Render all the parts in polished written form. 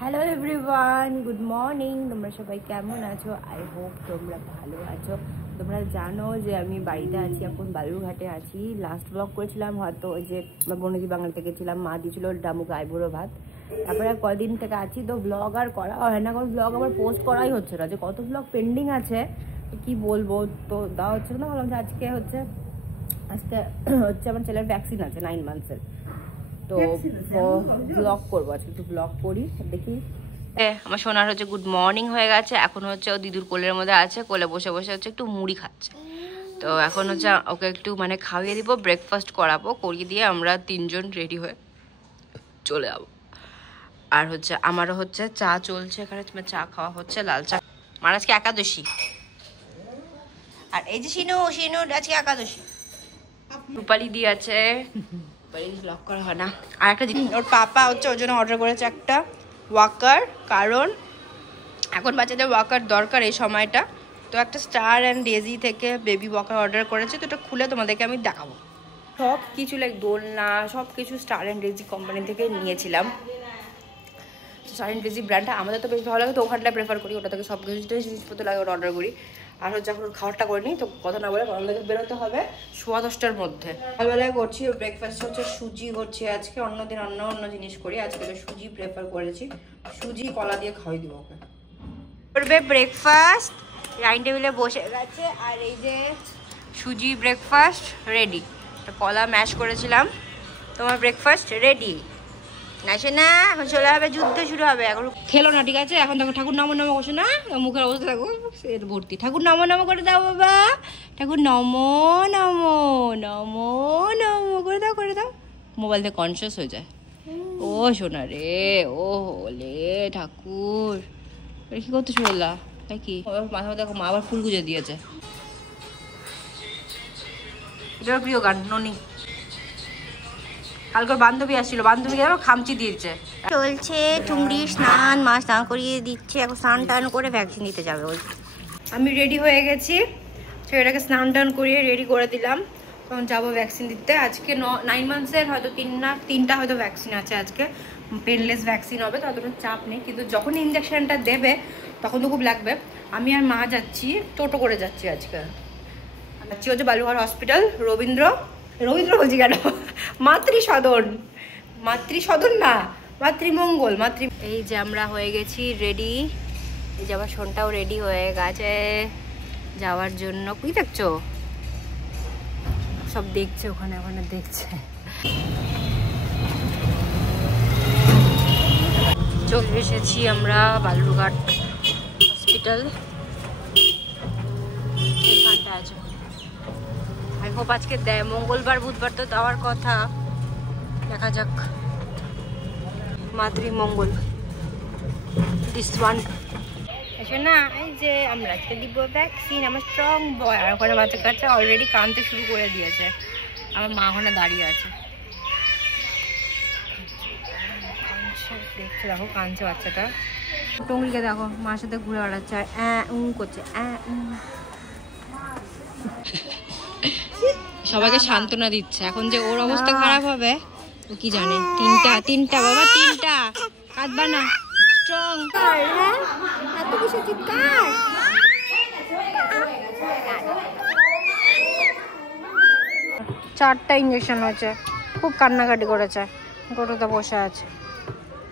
Hello everyone, good morning. তোমরা সবাই কেমন আছো? আই হোপ তোমরা ভালো আছো। তোমরা জানো যে আমি বাড়িতে আছি, এখন বালুরঘাটে আছি। লাস্ট ব্লগ করেছিলাম হয়তো, ওই যে বনজি বাঙালি থেকে ছিলাম, মা দিয়েছিল ডামুক আইবুড়ো ভাত। তারপরে কদিন থেকে আছি, তো ব্লগ আর করা হয় না, কোনো ব্লগ আবার পোস্ট করাই হচ্ছে না, যে কত ব্লগ পেন্ডিং আছে কি বলবো, তো দেওয়া হচ্ছে না। বললাম যে আজকে হচ্ছে আমার ছেলের ভ্যাকসিন আছে 9 মান্থসের, তো ব্লগ করবো আজকে, একটু ব্লগ করি দেখি। আমার সোনার হচ্ছে গুড মর্নিং হয়ে গেছে, এখন হচ্ছে ও দিদুর কোলের মধ্যে আছে, কোলে বসে বসে হচ্ছে একটু মুড়ি খাচ্ছে। তো এখন হচ্ছে ওকে একটু মানে খাইয়ে দিব, ব্রেকফাস্ট করাবো, করিয়ে দিয়ে আমরা 3জন রেডি হয়ে চলে যাবো। আর হচ্ছে আমারও হচ্ছে চা চলছে এখানে, চা খাওয়া হচ্ছে, লাল চা। আমার আজকে একাদশী, আর এই যে শিনু আজকে একাদশী। রূপালি দি আছে, ব্লগ করা হয় না। আর একটা জিনিস, ওর পাপা হচ্ছে ওর জন্য অর্ডার করেছে একটা ওয়াকার, কারণ এখন বাচ্চাদের ওয়াকার দরকার এই সময়টা। তো একটা স্টার অ্যান্ড ডেজি থেকে বেবি ওয়াকার অর্ডার করেছে, তো এটা খুলে তোমাদেরকে আমি দেখাবো। সব কিছু লাইক দোলনা সব কিছু স্টার অ্যান্ড ডেজি কোম্পানি থেকে নিয়েছিলাম। স্টার অ্যান্ড ডেজি ব্র্যান্ডটা আমাদের তো বেশ ভালো লাগে, তো ওখানটা প্রেফার করি, ওটা থেকে সব কিছু জিনিসপত্র লাগে ওটা অর্ডার করি। আর হচ্ছে এখন খাবারটা করে নিই, তো কথা না বলে আমাদেরকে বেরোতে হবে 10:15টার মধ্যে। সকালবেলায় করছি ব্রেকফাস্ট হচ্ছে সুজি করছি আজকে, অন্যদিন অন্য জিনিস করি, আজকে সুজি প্রেফার করেছি। সুজি কলা দিয়ে খাওয়াই দিব ওকে। করবে ব্রেকফাস্ট, ডাইনিং টেবিলে বসে গেছে, আর এই যে সুজি ব্রেকফাস্ট রেডি। কলা ম্যাশ করেছিলাম, তোমার ব্রেকফাস্ট রেডি। আসে না, এখন চলে হবে, যুদ্ধ শুরু হবে। এখন খেলো না, ঠিক আছে? এখন দেখো ঠাকুর নমো নমো করছো না, মুখের অবস্থা দেখো ভর্তি। ঠাকুর নমো নমো করে দাও বাবা, ঠাকুর নমো নমো নমো নমো করে দাও, করে দাও। মোবাইল থেকে কনসিয়াস হয়ে যায়। ও শোনা রে, ও হলে ঠাকুর কি করতে শুনলা কি মাথা দেখো, মা আবার ফুল গুজে দিয়েছে। এটার প্রিয় গান ননি। কালকে বান্ধবী আসছিল, বান্ধবীকে আবার খামচি দিয়েছে। চলছে টুংরির স্নান, মা স্নান করিয়ে দিচ্ছে, এখন স্নান টান করে ভ্যাকসিন দিতে যাবে। ওই আমি রেডি হয়ে গেছি, ছেলেটাকে স্নান টান করিয়ে রেডি করে দিলাম, তখন যাবো ভ্যাকসিন দিতে। আজকে 9 মান্থসের হয়তো 3টা হয়তো ভ্যাকসিন আছে আজকে, পেনলেস ভ্যাকসিন হবে, তো অতটা চাপ নেই। কিন্তু যখন ইঞ্জেকশনটা দেবে তখন তো খুব লাগবে। আমি আর মা যাচ্ছি, টোটো করে যাচ্ছি আজকে। যাচ্ছি হচ্ছে বালুরঘাট হসপিটাল, রবীন্দ্র বলছি কেন, মাতৃসদন না, মাতৃমঙ্গল। এই যে আমরা হয়ে গেছি রেডি, এই যে আমার শোনটাও রেডি হয়ে গেছে যাওয়ার জন্য। কি দেখছো? সব দেখছে ওখানে দেখছে। চলে এসেছি আমরা বালুরঘাট হসপিটাল, এখানটা আছে। আই হোপ আজকে দেয়, মঙ্গলবার বুধবার তো দেওয়ার কথা, দেখা যাক। Matrimangal this one. এসে না, এই যে আমরা আজকে দিব ভ্যাকসিন, আমার স্ট্রং বয়। আর ওখানে বাচ্চা কাচ্চা অলরেডি কাঁদতে শুরু করে দিয়েছে, আমার মা ওখানে দাঁড়িয়ে আছে দেখতে, দেখো কাঁদছে বাচ্চাটা। টঙ্গিকে দেখো মার সাথে ঘুরে বেড়াচ্ছে আর করছে। সবাইকে সান্ত্বনা দিচ্ছে, এখন যে ওর অবস্থা খারাপ হবে ও কি জানে। তিনটা বাবা, 3টা কাঁদবা না, স্ট্রং। এত কিছু চিৎকার, 4টা ইঞ্জেকশন হয়েছে, খুব কান্নাকাটি করেছে, টোটোতে বসে আছে,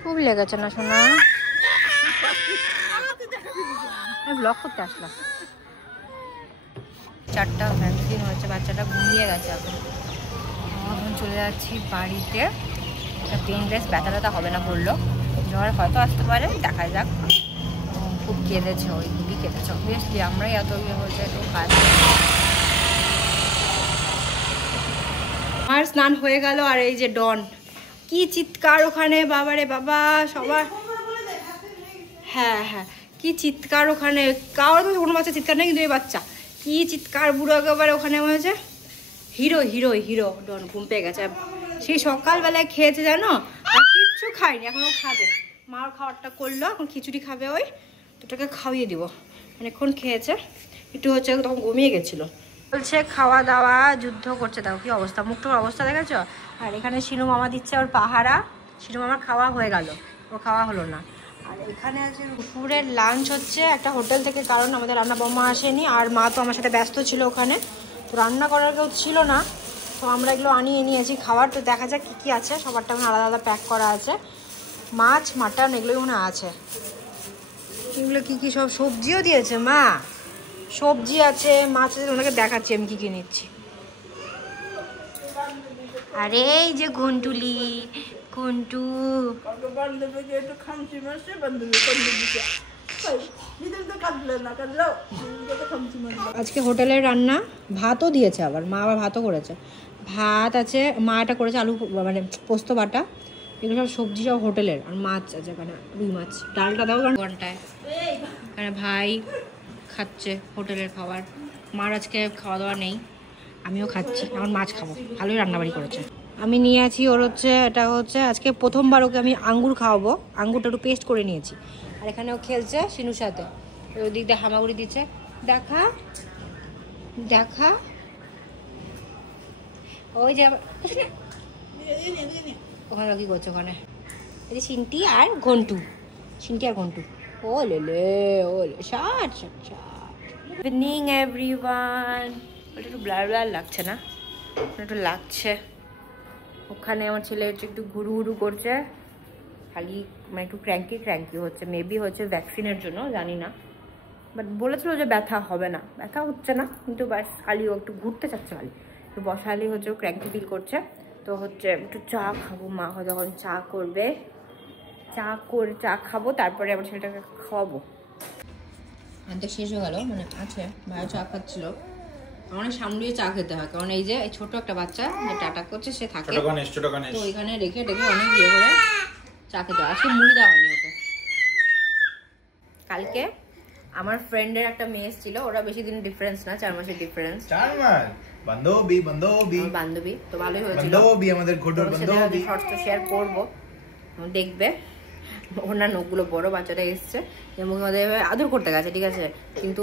খুব লেগেছে না শোনা। আমি ব্লগ করতে আসলাম। 4টা ভ্যাকসিন হয়েছে, বাচ্চাটা ঘুমিয়ে গেছে। এখন চলে যাচ্ছি বাড়িতে। পেনলেস, ব্যথা হবে না বললো, জ্বর হয়তো আসতে পারে, দেখা যাক। খুব কেঁদেছে, ওই খুবই কেঁদেছে। অবভিয়াসলি আমরাই এত ইয়ে হয়েছে, তো কাজ। আমার স্নান হয়ে গেল, আর এই যে ডন কি চিৎকার ওখানে, বাবারে বাবা সবার। হ্যাঁ, কি চিৎকার ওখানে, কারোর তো কোনো বাচ্চা চিৎকার নেই, কিন্তু এই বাচ্চা কি চিৎকার, বুড়ো একেবারে ওখানে হয়েছে। হিরো ডন ঘুম পেয়ে গেছে, সেই সকালবেলায় খেয়েছে জানো, আর কিচ্ছু খায়নি, এখন ও খাবে। মার খাওয়ারটা করলো, এখন খিচুড়ি খাবে, ওই দুটোকে খাওয়িয়ে দিব। অনেকক্ষণ খেয়েছে, একটু হচ্ছে তখন ঘুমিয়ে গেছিলো। বলছে খাওয়া দাওয়া যুদ্ধ করছে, দেখো কি অবস্থা, মুখটার অবস্থা দেখেছো। আর এখানে শিনু মামা দিচ্ছে ওর পাহারা। শিনু মামার খাওয়া হয়ে গেল, ও খাওয়া হলো না। আর এখানে আছে দুপুরের লাঞ্চ হচ্ছে একটা হোটেল থেকে, কারণ আমাদের রান্না বৌমা আসেনি আর মা তো আমার সাথে ব্যস্ত ছিল ওখানে, তো রান্না করার কেউ ছিল না, তো আমরা এগুলো আনিয়ে নিয়েছি খাবার। তো দেখা যাক কী কী আছে, সবারটা এখন আলাদা আলাদা প্যাক করা আছে, মাছ মাটন এগুলোই মনে আছে। এগুলো কী কী সব সবজিও দিয়েছে মা, সবজি আছে মাছ আছে, তোমাদেরকে দেখাচ্ছি আমি কী কী নিচ্ছি। আরে এই যে ঘন্টুলি ঘন্টু, আজকে হোটেলের রান্না ভাতও দিয়েছে, আবার মা আবার ভাতও করেছে, ভাত আছে, মা এটা করেছে আলু মানে পোস্ত বাটা, এগুলো সব সবজি সব হোটেলের, আর মাছ আছে এখানে রুই মাছ, ডালটা দাও ঘন্টায়। এখানে ভাই খাচ্ছে হোটেলের খাবার, মার আজকে খাওয়া দাওয়া নেই, আমিও খাচ্ছি, আমার মাছ খাবো, ভালোই রান্নাবাড়ি করেছে। আমি নিয়ে আছি ওর হচ্ছে, এটা হচ্ছে আজকে প্রথমবার ওকে আমি আঙ্গুর খাওয়াবো, আঙ্গুরটা একটু পেস্ট করে নিয়েছি, আর এখানে ও খেলছে শিনুর সাথে, ওই দিক দিয়ে হামাগুড়ি দিচ্ছে, দেখা দেখা ওই যে ওখানে কি করছে, ওখানে এই যে সিন্টি আর ঘন্টু, সিন্টি আর ঘন্টু, ও লে শাট শাট শাট। ইভিনিং এভরিওয়ান, একটু ব্লার ব্লার লাগছে না, একটু লাগছে। ওখানে আমার ছেলে একটু ঘুরু ঘুরু করছে, খালি মানে একটু ক্র্যাঙ্কি হচ্ছে, মেবি হচ্ছে ভ্যাকসিনের জন্য, জানি না, বাট বলেছিল যে ব্যথা হবে না, ব্যথা হচ্ছে না, কিন্তু ব্যাস খালি ও একটু ঘুরতে চাচ্ছে, খালি একটু বসালি হচ্ছে ও ক্র্যাঙ্কি ফিল করছে। তো হচ্ছে একটু চা খাবো, মা যখন চা করবে, চা খাবো, তারপরে আমার ছেলেটাকে খাওয়াবো। তো শেষ হয়ে গেল, মানে আছে ভাই চা খাচ্ছিল, আমার সামনে দিয়ে চা খেতে হয়, কারণ এই যে ছোট একটা বাচ্চা যে টাটা করছে সে থাকে, তো ওইখানে রেখে অনেক ইয়ে করে চা খেতে হয়। আজকে মুড়ি দেওয়া হয়নি ওকে। কালকে আমার ফ্রেন্ডের একটা মেয়ে ছিল, ওরা বেশি দিন ডিফারেন্স না, 4 মাসের ডিফারেন্স, 4 মাস বান্ধবী বান্ধবী, তো ভালোই হয়েছিল, বান্ধবী আমাদের ঘটর বান্ধবী, শর্টস তো শেয়ার করব, দেখবে। ওনার নখগুলো বড়, বাচ্চাটা এসছে এবং ওদের আদর করতে গেছে, ঠিক আছে, কিন্তু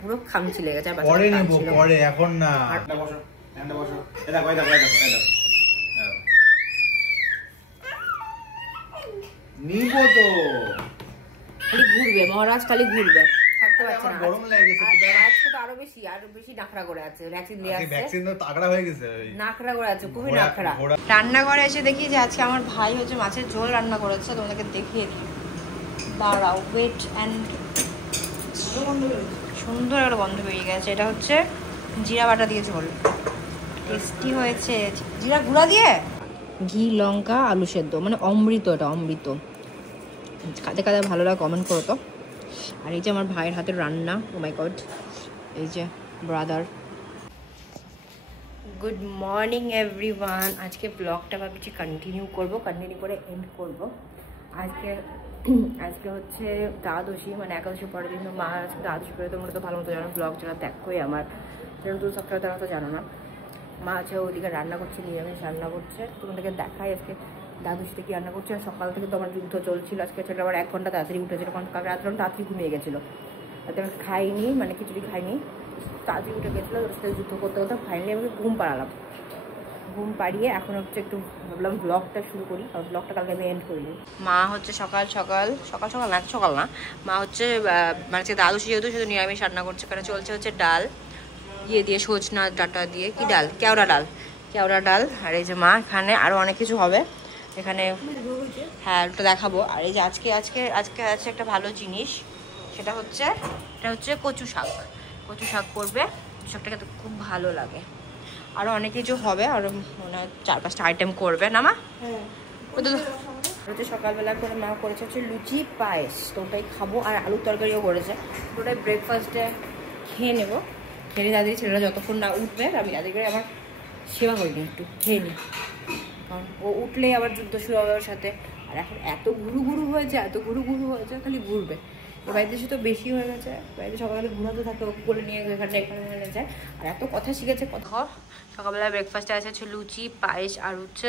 পুরো খামচি লেগে গেছে, পরে নেব পরে, এখন না। বসো এন্ড বসো, এটা কই দাও নিব তো, খালি ঘুরবে মহারাজ, খালি ঘুরবে, থাকতে পারছে না, গরম লাগে গেছে, আজকে তো আরো বেশি নাকড়া করে আছে, ভ্যাকসিন দিয়ে আসছে, ভ্যাকসিন তো তাগড়া হয়ে গেছে, নাকড়া করে আছে, খুবই নাকড়া। রান্নাঘরে এসে দেখি যে আজকে আমার ভাই হচ্ছে মাছের ঝোল রান্না করেছে, তোমাদেরকে দেখিয়ে দিই, দাঁড়াও, ওয়েট অ্যান্ড সুন্দর একটা গন্ধ বেরিয়ে গেছে, এটা হচ্ছে জিরা বাটা দিয়ে ঝোল, টেস্টি হয়েছে, জিরা গুঁড়া দিয়ে ঘি লঙ্কা আলু সেদ্ধ, মানে অমৃত, এটা অমৃত, কাঁদে কাঁদে ভালো লাগে, কমেন্ট করো তো। আর এই যে আমার ভাইয়ের হাতের রান্না, ও মাই গড, এই যে ব্রাদার। গুড মর্নিং এভরিওয়ান, আজকে ব্লগটা ভাবছি কন্টিনিউ করে এন্ড করব। আজকে হচ্ছে দ্বাদশী, মানে একাদশী পরের দিন, মা আজকে দ্বাদশী করে, তোমরা তো ভালো মতো জানো, ব্লগ যারা দেখোই আমার, যেহেতু সবসময় তারা তো জানো না, মা আছে ওদিকে রান্না করছে, নিরামিষ রান্না করছে, তোমাদেরকে দেখাই আজকে দ্বাদশীতে কি রান্না করছে। আর সকাল থেকে তো আমার যুদ্ধ চলছিল, আজকে ছেলেটা আবার 1 ঘন্টা তাড়াতাড়ি উঠেছিল, কারণ কাল রাত্রে তাড়াতাড়ি ঘুমিয়ে গেছিলো, তাতে আমি খাইনি, মানে খিচুড়ি খাইনি, তাড়াতাড়ি উঠে গেছিলো, ওর সাথে যুদ্ধ করতে ফাইনালি আমি ঘুম পাড়ালাম, ঘুম পাড়িয়ে এখন হচ্ছে একটু ভাবলাম ব্লগটা শুরু করি, আর ব্লগটা কালকে আমি এন্ড করিনি। মা হচ্ছে সকাল না, মা হচ্ছে মানে দ্বাদশী যেহেতু শুধু নিরামিষ রান্না করছে, কারণ চলছে হচ্ছে ডাল দিয়ে সজনা ডাঁটা দিয়ে, কি ডাল, কেওড়া ডাল, আর এই যে মা এখানে আরও অনেক কিছু হবে এখানে, হ্যাঁ ওটা দেখাবো। আর এই যে আজকে আছে একটা ভালো জিনিস, এটা হচ্ছে কচু শাক করবে, শাকটা খেতে খুব ভালো লাগে, আরও অনেক কিছু হবে, আরও মনে হয় 4-5টা আইটেম করবে না মা? হচ্ছে সকালবেলা করে মা করেছে হচ্ছে লুচি পায়েস, তো ওটাই খাবো, আর আলুর তরকারিও করেছে, ওটাই ব্রেকফাস্টে খেয়ে নেবো, খেয়ে দাদি ছেলেরা যতক্ষণ না উঠবে আমি দাদি করে আমার সেবা করিনি, একটু খেয়ে নিই, কারণ ও উঠলেই আবার যুদ্ধ শুরু হবে ওর সাথে, আর এখন এত ঘুরু হয়েছে, খালি ঘুরবে, বাড়িতে শুধু বেশি হয়ে গেছে, বাড়িতে সকালে ঘুরাতে থাকে, ওকে করে নিয়ে এখানে যায়, আর এত কথা শিখেছে, কথা। সকালবেলা ব্রেকফাস্টে আছে লুচি পায়েস আর হচ্ছে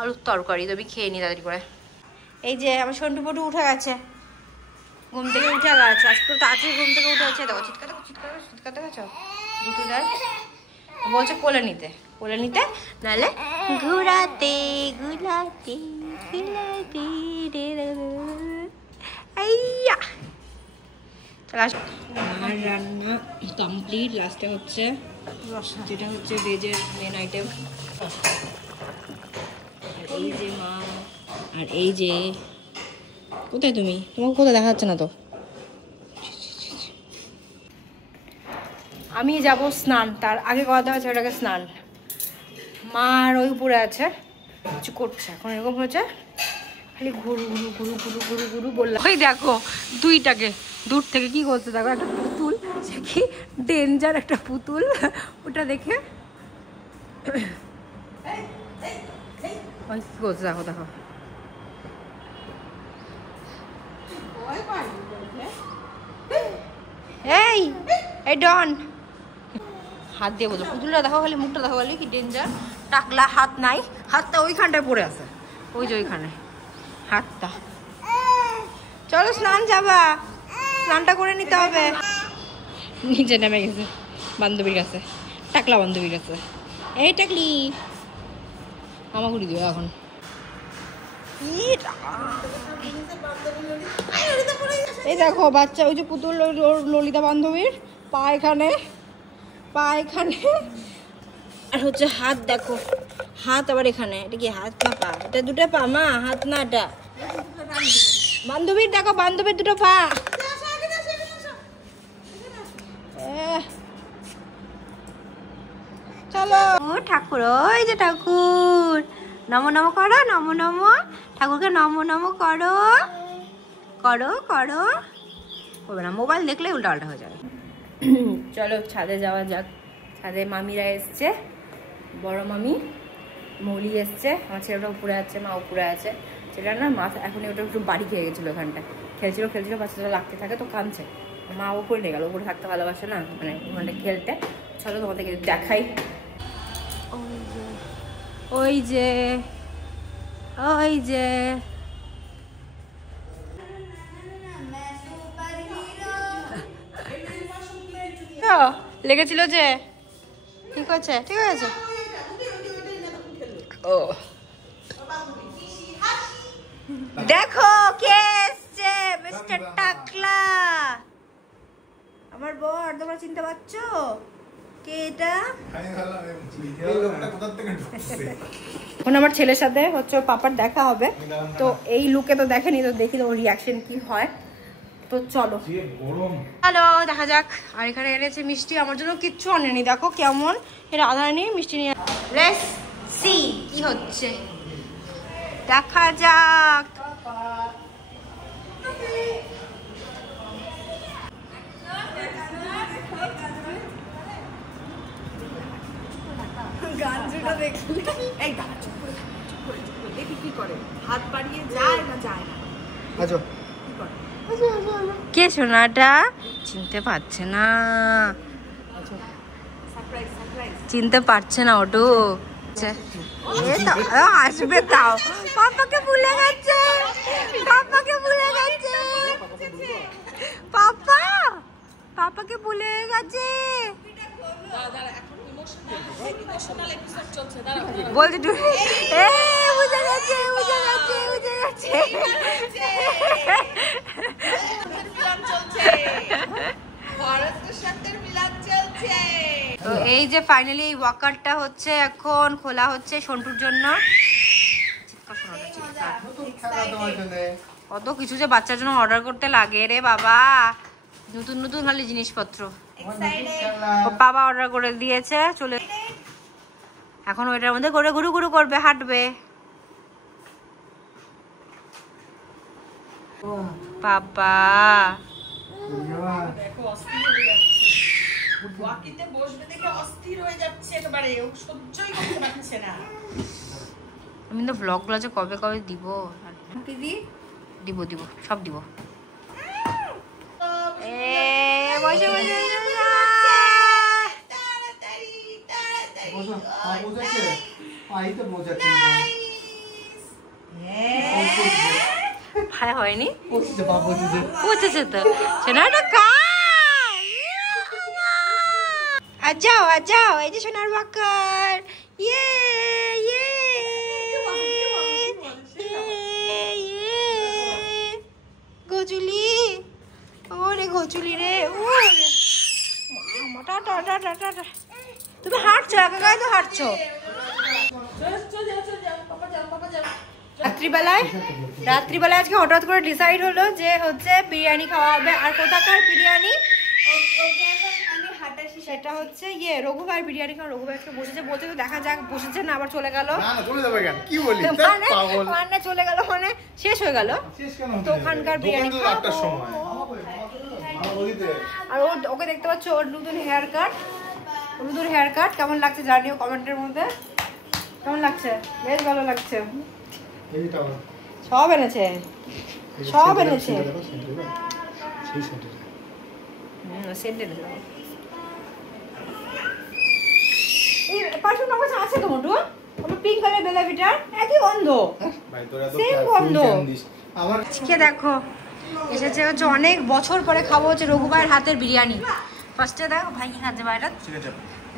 আলুর তরকারি, তো আমি খেয়ে নিই তাড়াতাড়ি করে। এই যে আমার সন্টু পটু উঠে গেছে, ঘুম থেকে উঠে গেছে, আজকে তাড়াতাড়ি ঘুম থেকে উঠে গেছে, দেখো চিৎকাতে গেছো, দুটো যায়, বলছে কোলে নিতে নাহলে ঘুরাতে আমার রান্না কমপ্লিট। লাস্টে হচ্ছে যেটা হচ্ছে ভেজের মেন আইটেম। আর এই যে মা, আর এই যে কোথায় তুমি, তোমাকে কোথায় দেখা যাচ্ছে না তো। আমি যাব স্নান, তার আগে কথা হচ্ছে ওটাকে স্নান। মার ওই উপরে আছে, কিছু করছে এখন, এরকম হয়েছে খালি ঘুরু ঘুরু ঘুরু ঘুরু ঘুরু ঘুরু বললাম। ওই দেখো দুইটাকে দূর থেকে কি করছে, দেখো একটা পুতুল, সে কি ডেঞ্জার একটা পুতুল, ওটা দেখে ওই কি করছে দেখো দেখো। এই এই ডন, হাত দিয়ে বলছো পুতুলটা দেখো, খালি মুখটা দেখো, খালি কি ডেঞ্জার। টাকলা হাত নাই, হাতটা ওইখানটায় পড়ে আছে, ওই যে ওইখানে হাতটা। চলো স্নান যাবা, স্নানটা করে নিতে হবে। নিচে নেমে গেছে বান্ধবীর কাছে, টাকলা বান্ধবীর কাছে। এই টাকলি আমা ঘুরি দিও এখন। এই দেখো বাচ্চা, ওই যে পুতুল ললিতা বান্ধবীর পা এখানে, পা এখানে, আর হচ্ছে হাত দেখো, হাত আবার এখানে। এটা কি হাত না পা? এটা দুটো পা মা, হাত না এটা। বান্ধবীর দেখো, বান্ধবীর দুটো পা। চলো ঠাকুর, ওই যে ঠাকুর, নমো নমো করো, নমো নমো, ঠাকুরকে নমো নমো করো, করো করো। হবে না, মোবাইল দেখলে উল্টা পাল্টা হয়ে যাবে। চলো ছাদে যাওয়া যাক। ছাদে মামিরা এসছে, বড় মামি, মৌলি এসছে, আমার ছেলেটা উপরে আছে, মা উপরে আছে। ছেলেটা না মাথা এখন ওটা একটু বাড়ি খেয়ে গেছিলো, ওখানটা খেলছিল খেলছিল, বাচ্চাটা লাগতে থাকে তো কাঁদছে। মা উপরে নিয়ে গেল, উপরে থাকতে ভালোবাসে না, মানে ওখানটা খেলতে। চলো তোমাদেরকে দেখাই। ওই যে ওই যে লেগেছিল যে, ঠিক আছে ঠিক আছে। ও দেখো কে এসছে, মিস্টার টাকলা, আমার বর। তোমরা চিনতে পারছো কে এটা? এখন আমার ছেলের সাথে হচ্ছে পাপার দেখা হবে, তো এই লুকে তো দেখেনি, তো দেখি ওর রিয়াকশন কি হয়। তো চলো হ্যালো, দেখা যাক। আর এখানে এনেছে মিষ্টি, আমার জন্য কিচ্ছু আনেনি, দেখো কেমন এর আধার নেই মিষ্টি নিয়ে। লেটস সি কি হচ্ছে, দেখা যাক। গাঞ্জুটা দেখলে এই দাঁড়া, চুপ করে চুপ করে চুপ করে দেখি কি করে, হাত বাড়িয়ে যায় না যায় না। আচ্ছা কি করে, কে সোনাটা চিনতে পারছে না, চিনতে পারছে না ওটু। আসবে তাও, পাপাকে ভুলে গেছে, পাপাকে ভুলে গেছে, পাপা পাপাকে ভুলে গেছে। বলছি বুঝে গেছে বুঝে গেছে বুঝে গেছে। তো এই যে ফাইনালি এই ওয়াকারটা হচ্ছে এখন খোলা হচ্ছে সন্টুর জন্য। কত কিছু যে বাচ্চার জন্য অর্ডার করতে লাগে রে বাবা, নতুন নতুন খালি জিনিসপত্র বাবা অর্ডার করে দিয়েছে। চলে এখন ওইটার মধ্যে করে ঘুরু ঘুরু করবে, হাঁটবে। বাবা আমি তো ব্লগগুলো যে কবে কবে দিব, দিব দিব সব দিব। বসে বসে হয়নি, পৌঁছেছে তো সোনাটা। যাও যাও, এই যে সোনার বাকার, ইয়ে ইয়ে গজুলি ওরে ঘচুলি রে, ওরে মা, টাটা টাটা টাটা। তুমি হাঁটছো, একা গায়ে তো হাঁটছো। রাত্রিবেলায় আজকে হঠাৎ করে ডিসাইড হলো যে হচ্ছে বিরিয়ানি খাওয়া হবে। আর কোথাকার বিরিয়ানি? সেটা হচ্ছে ইয়ে রঘু ভাই বিরিয়ানি খাওয়া। রঘু ভাই আজকে বসেছে, বলছে তো দেখা যাক, বসেছে না আবার চলে গেল। মানে চলে গেল মানে শেষ হয়ে গেল। তো ওখানকার বিরিয়ানি খাওয়া। আর ওকে দেখতে পাচ্ছ, ওর নতুন হেয়ার কাট কেমন লাগছে জানিও কমেন্টের মধ্যে। কেমন লাগছে? বেশ ভালো লাগছে। সব এনেছে। পারফিউম আমার কাছে আছে তো মোটু। ওটা পিঙ্ক কালার বেলাভিটার একই গন্ধ, সেম গন্ধ। আজকে দেখো এসেছে হচ্ছে অনেক বছর পরে খাবো হচ্ছে রঘু ভাইয়ের হাতের বিরিয়ানি। ফার্স্টে দেখো ভাই কি খাচ্ছে বাইরে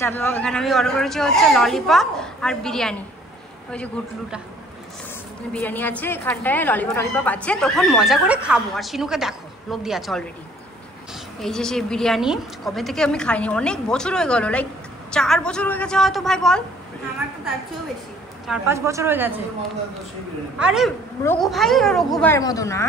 যাবে। এখানে আমি অর্ডার করেছি হচ্ছে ললিপপ আর বিরিয়ানি। ওই যে ঘুটলুটা বিরিয়ানি আছে, এখানটায় ললিপপ আছে। তখন মজা করে খাবো। আর শিনুকে দেখো লোভ দিয়ে আছে অলরেডি। এই যে সেই বিরিয়ানি কবে থেকে আমি খাইনি, অনেক বছর হয়ে গেল, লাইক 4 বছর হয়ে গেছে হয়তো ভাই বল। আমার তো তার চেয়েও বেশি, 4-5 বছর হয়ে গেছে। আরে রঘু ভাইয়ের মতো না।